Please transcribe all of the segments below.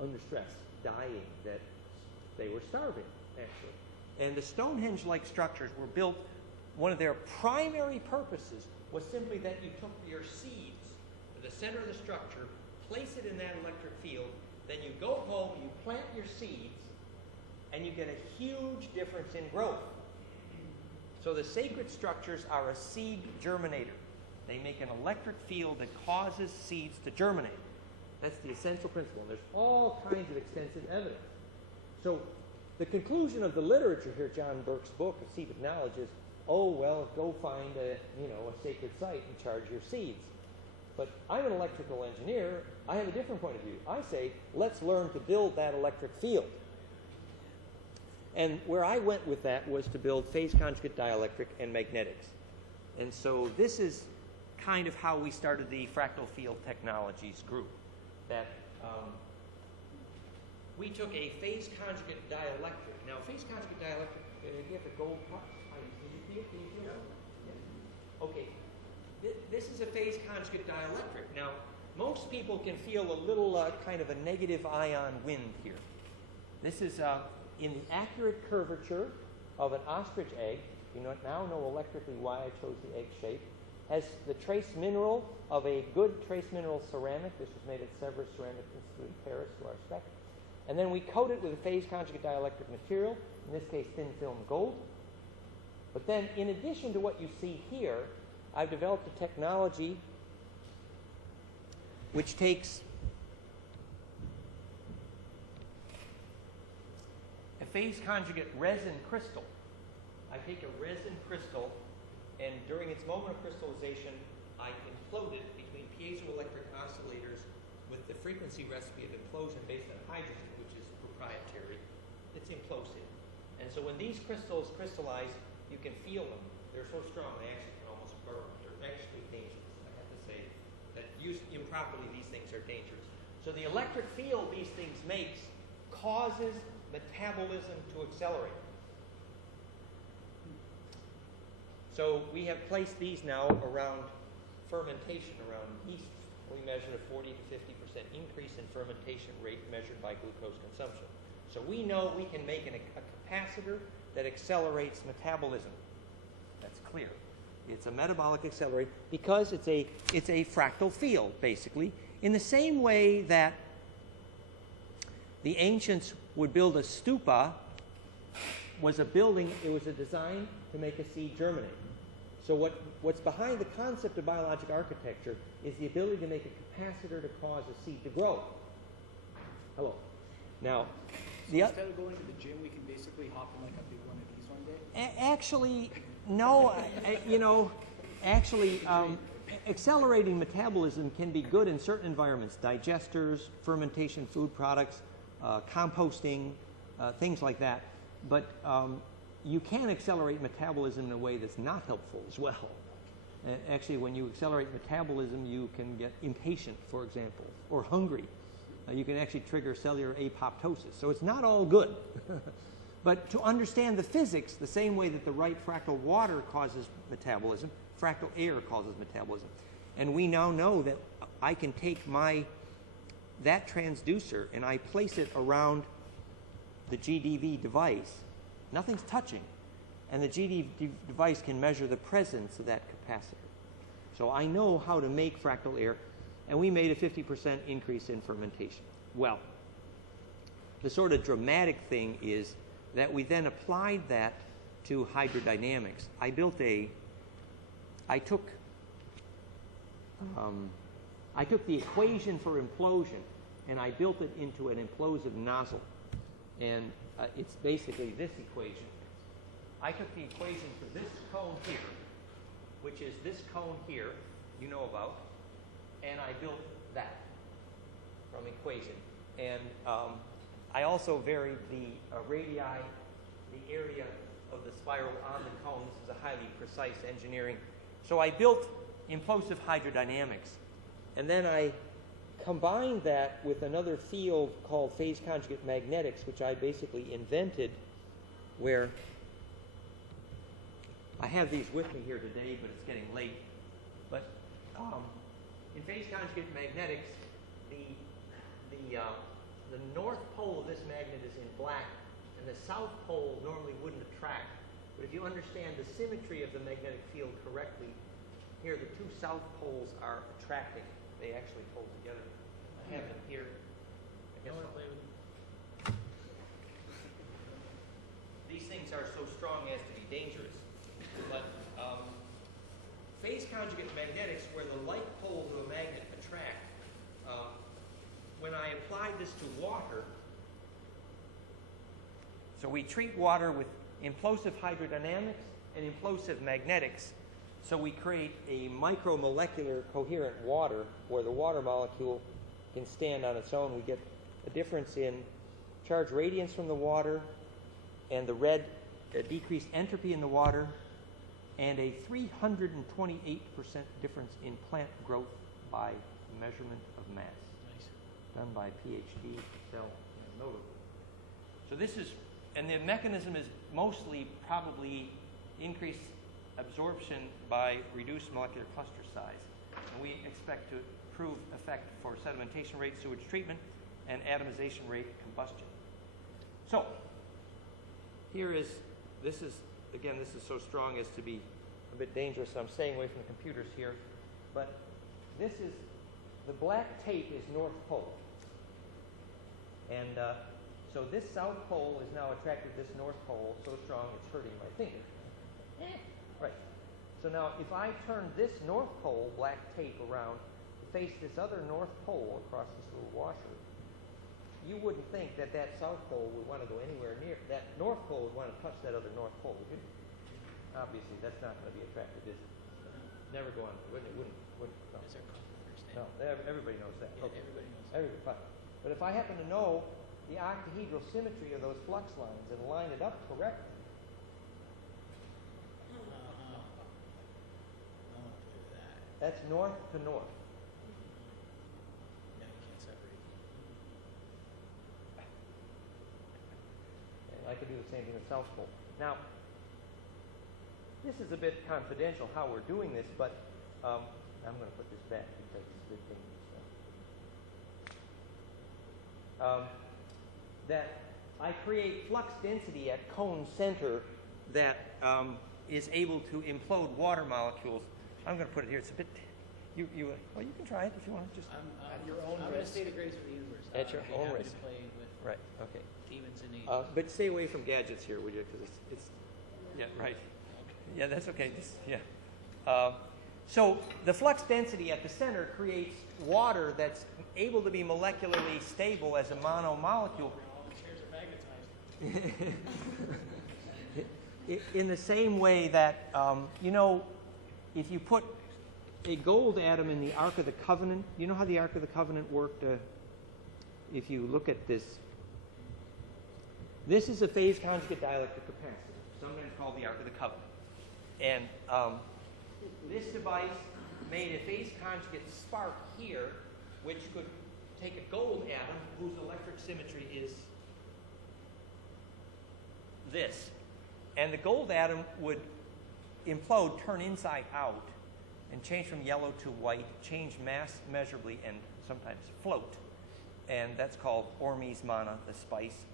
under stress, dying, that they were starving, actually. And the Stonehenge-like structures were built, one of their primary purposes was simply that you took your seeds to the center of the structure, place it in that electric field, then you go home, you plant your seeds, and you get a huge difference in growth. So the sacred structures are a seed germinator. They make an electric field that causes seeds to germinate. That's the essential principle. And there's all kinds of extensive evidence. So the conclusion of the literature here, John Burke's book, A Seed of Knowledge, is, oh, well, go find a sacred site and charge your seeds. But I'm an electrical engineer. I have a different point of view. I say, let's learn to build that electric field. And where I went with that was to build phase conjugate dielectric and magnetics. And so this is kind of how we started the Fractal Field Technologies group. That we took a phase conjugate dielectric. Now, phase conjugate dielectric, you have a gold part. Can you feel it? Yeah. Okay. This is a phase conjugate dielectric. Now, most people can feel a little kind of a negative ion wind here. This is in the accurate curvature of an ostrich egg. You now know electrically why I chose the egg shape. Has the trace mineral of a good trace mineral ceramic. This was made at Sèvres Ceramic Institute in Paris to our spec. And then we coat it with a phase conjugate dielectric material, in this case thin film gold. But then in addition to what you see here, I've developed a technology which takes a phase conjugate resin crystal. I take a resin crystal, and during its moment of crystallization, I implode it between piezoelectric oscillators with the frequency recipe of implosion based on hydrogen, which is proprietary. It's implosive. And so when these crystals crystallize, you can feel them. They're so strong, they actually can almost burn. They're actually dangerous, I have to say. That used improperly, these things are dangerous. So the electric field these things makes causes metabolism to accelerate. So we have placed these now around fermentation, around yeast. We measure a 40 to 50% increase in fermentation rate measured by glucose consumption. So we know we can make a capacitor that accelerates metabolism. That's clear. It's a metabolic accelerator because it's a fractal field, basically, in the same way that the ancients would build a stupa. Was a building, it was a design to make a seed germinate. So what's behind the concept of biologic architecture is the ability to make a capacitor to cause a seed to grow. Hello. Now, so instead of going to the gym, we can basically hop in like a big one of these one day? Actually, no. Accelerating metabolism can be good in certain environments. Digesters, fermentation food products, composting, things like that. But you can accelerate metabolism in a way that's not helpful as well. Actually, when you accelerate metabolism, you can get impatient, for example, or hungry. You can actually trigger cellular apoptosis. So it's not all good. But to understand the physics, the same way that the right fractal water causes metabolism, fractal air causes metabolism. And we now know that I can take that transducer and I place it around the GDV device. Nothing's touching. And the GDV device can measure the presence of that capacitor. So I know how to make fractal air, and we made a 50% increase in fermentation. Well, the sort of dramatic thing is that we then applied that to hydrodynamics. I took the equation for implosion, and I built it into an implosive nozzle. And it's basically this equation. I took the equation for this cone here, which is this cone here, you know about, and I built that from equation. And I also varied the radii, the area of the spiral on the cone. This is a highly precise engineering. So I built implosive hydrodynamics. And then I combined that with another field called phase conjugate magnetics, which I basically invented, where I have these with me here today, but it's getting late. But in phase conjugate magnetics, the north pole of this magnet is in black, and the south pole normally wouldn't attract. But if you understand the symmetry of the magnetic field correctly, here the two south poles are attracting. They actually pull together. I have them here. I guess I'll play with them. These things are so strong as to be dangerous. But phase conjugate magnetics, where the like poles of a magnet attract, when I applied this to water, so we treat water with implosive hydrodynamics and implosive magnetics. So we create a micromolecular coherent water where the water molecule can stand on its own. We get a difference in charge radiance from the water, and the red decreased entropy in the water, and a 328% difference in plant growth by measurement of mass. Nice. Done by PhD cell notable. So this is, and the mechanism is mostly probably increased absorption by reduced molecular cluster size. And we expect to prove effect for sedimentation rate, sewage treatment, and atomization rate combustion. So here is, this is so strong as to be a bit dangerous, so I'm staying away from the computers here. But this is, the black tape is North Pole. And so this South Pole is now attracted to this North Pole so strong it's hurting my finger. Right. So now if I turn this North Pole, black tape, around to face this other North Pole across this little washer, you wouldn't think that that South Pole would want to go anywhere near, that North Pole would want to touch that other North Pole, would you? Obviously, that's not going to be attractive, is it? Never go on, wouldn't no. Is there first No, everybody knows that. Yeah, Okay. everybody knows. Everybody, fine. But if I happen to know the octahedral symmetry of those flux lines and line it up correctly, that's north to north. No, you can't separate. And I could do the same thing with South Pole. Now, this is a bit confidential how we're doing this, but I'm going to put this back because it's a bit dangerous. That I create flux density at cone center that is able to implode water molecules. I'm going to put it here. It's a bit. Well, you can try it if you want. Just At your own I'm going to risk. say the grace of the universe. At your I'd be own happy risk. to play with right. Okay. demons and angels. But stay away from gadgets here, would you? Because it's yeah, right. Yeah, that's okay. So the flux density at the center creates water that's able to be molecularly stable as a monomolecule. All the chairs are magnetized. In the same way that, if you put a gold atom in the Ark of the Covenant, you know how the Ark of the Covenant worked? If you look at this, this is a phase conjugate dielectric capacitor, sometimes called the Ark of the Covenant. And this device made a phase conjugate spark here, which could take a gold atom whose electric symmetry is this. And the gold atom would implode, turn inside out, and change from yellow to white, change mass measurably, and sometimes float. And that's called Ormes mana, the spice.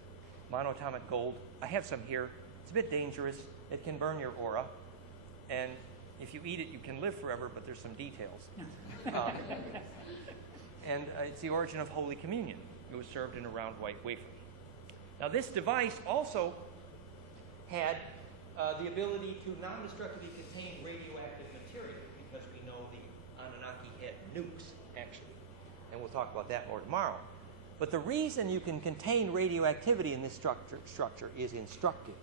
Monoatomic gold. I have some here. It's a bit dangerous. It can burn your aura. And if you eat it, you can live forever, but there's some details. And it's the origin of Holy Communion. It was served in a round white wafer. Now, this device also had the ability to non-destructively contain radioactive material, because we know the Anunnaki had nukes, actually. And we'll talk about that more tomorrow. But the reason you can contain radioactivity in this structure is instructive.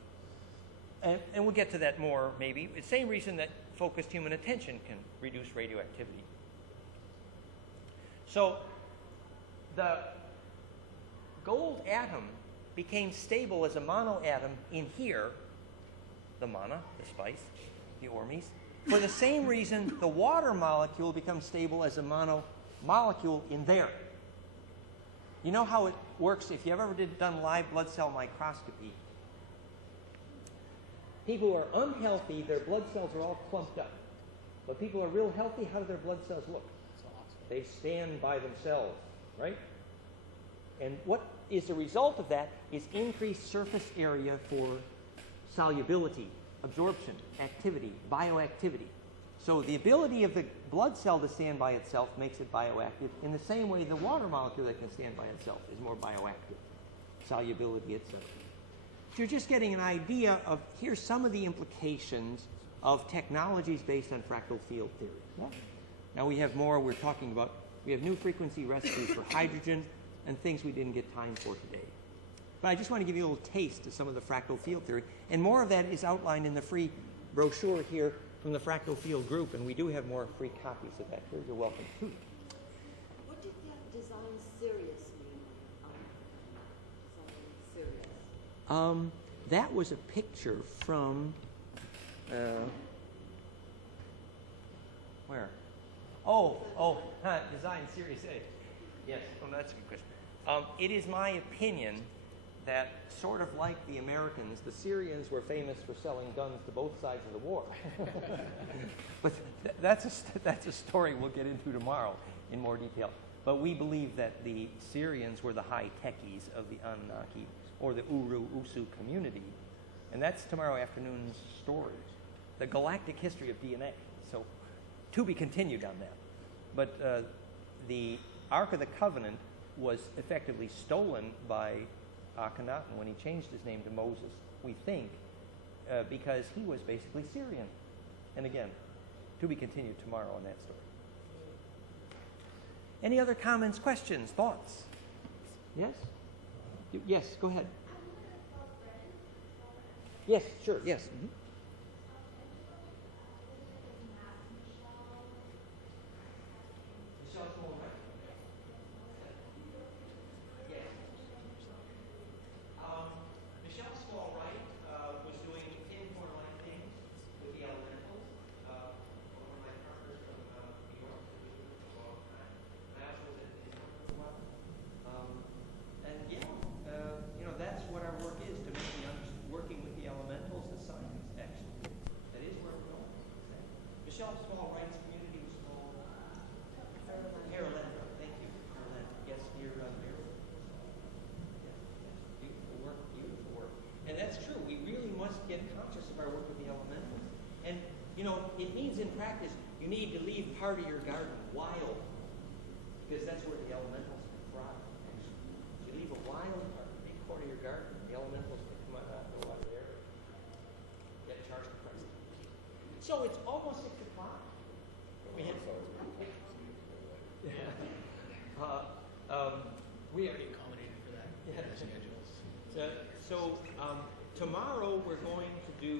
And we'll get to that more, maybe. It's the same reason that focused human attention can reduce radioactivity. So the gold atom became stable as a monoatom in here, the mana, the spice, the Ormes. For the same reason, the water molecule becomes stable as a monomolecule in there. You know how it works? If you ever done live blood cell microscopy, people who are unhealthy, their blood cells are all clumped up. But people who are real healthy, how do their blood cells look? They stand by themselves, right? And what is the result of that is increased surface area for solubility, absorption, activity, bioactivity. So the ability of the blood cell to stand by itself makes it bioactive in the same way the water molecule that can stand by itself is more bioactive, solubility itself. So you're just getting an idea of, here's some of the implications of technologies based on fractal field theory. Yeah. Now we have more we're talking about. We have new frequency recipes for hydrogen and things we didn't get time for today. But I just want to give you a little taste of some of the fractal field theory. And more of that is outlined in the free brochure here from the fractal field group. And we do have more free copies of that here. You're welcome. What did that design serious mean? Something serious. That was a picture from, where? Design Series A. Yes, that's a good question. It is my opinion that, sort of like the Americans, the Syrians were famous for selling guns to both sides of the war. But that's a story we'll get into tomorrow in more detail. But we believe that the Syrians were the high techies of the Anunnaki, or the Uru-Usu community. And that's tomorrow afternoon's story, the galactic history of DNA. So, to be continued on that. But the Ark of the Covenant was effectively stolen by Akhenaten when he changed his name to Moses, we think, because he was basically Syrian. And again, to be continued tomorrow on that story. Any other comments, questions, thoughts? Yes? Yes, go ahead. Yes, sure, yes. Mm-hmm. It means in practice you need to leave part of your garden wild, because that's where the elementals can thrive. You leave a wild part, a big part of your garden, the elementals can come out and go out there, get charged for price. So it's almost 6 o'clock. We have We already accommodated for that. Yeah. Schedules. So tomorrow we're going to do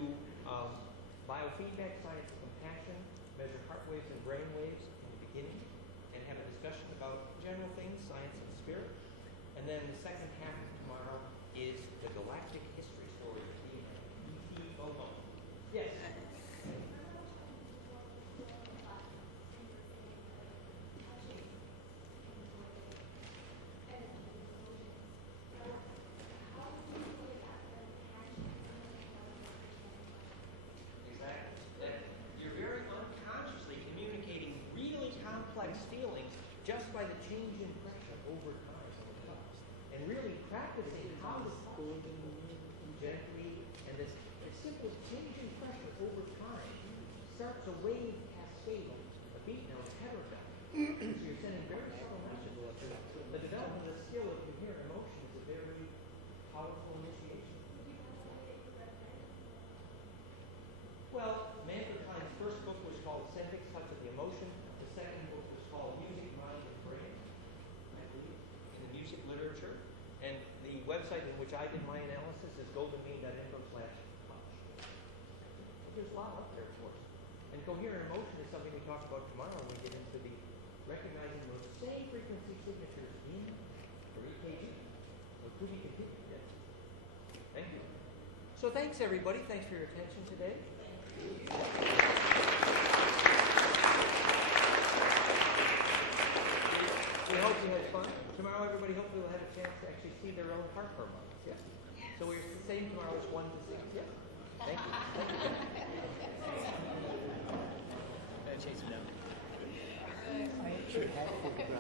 biofeedback, science of compassion, measure heart waves and brain waves in the beginning, and have a discussion about general things, science and spirit. And then the second half of tomorrow is the galactic history story of DNA. E.T. alone. Yes. Just by the change in pressure over time. And really practicing how to talk gently, and this simple change in pressure over time starts a wave cascading, a beat now, a heterotone. So you're sending very subtle messages. The development of the skill of coherent emotion is a very powerful initiation. Well, Manfred Klein's first book was called Sendix, Touch of the Emotion. The second book was called Music, Mind, and Brain, I believe, in the music literature. And the website in which I did my analysis is goldenmean.info/touch. There's a lot up there for us. And coherent emotion is something we talk about tomorrow when we get into the recognizing those same frequency signatures in for EKG. So to be continued, yes. Thank you. So thanks, everybody. Thanks for your attention today. We hope you had fun. Tomorrow, everybody hopefully will have a chance to actually see their own car for a month. Yeah. So we're saying tomorrow is 1 to 6. Yeah. Thank you. Chase it down. I should have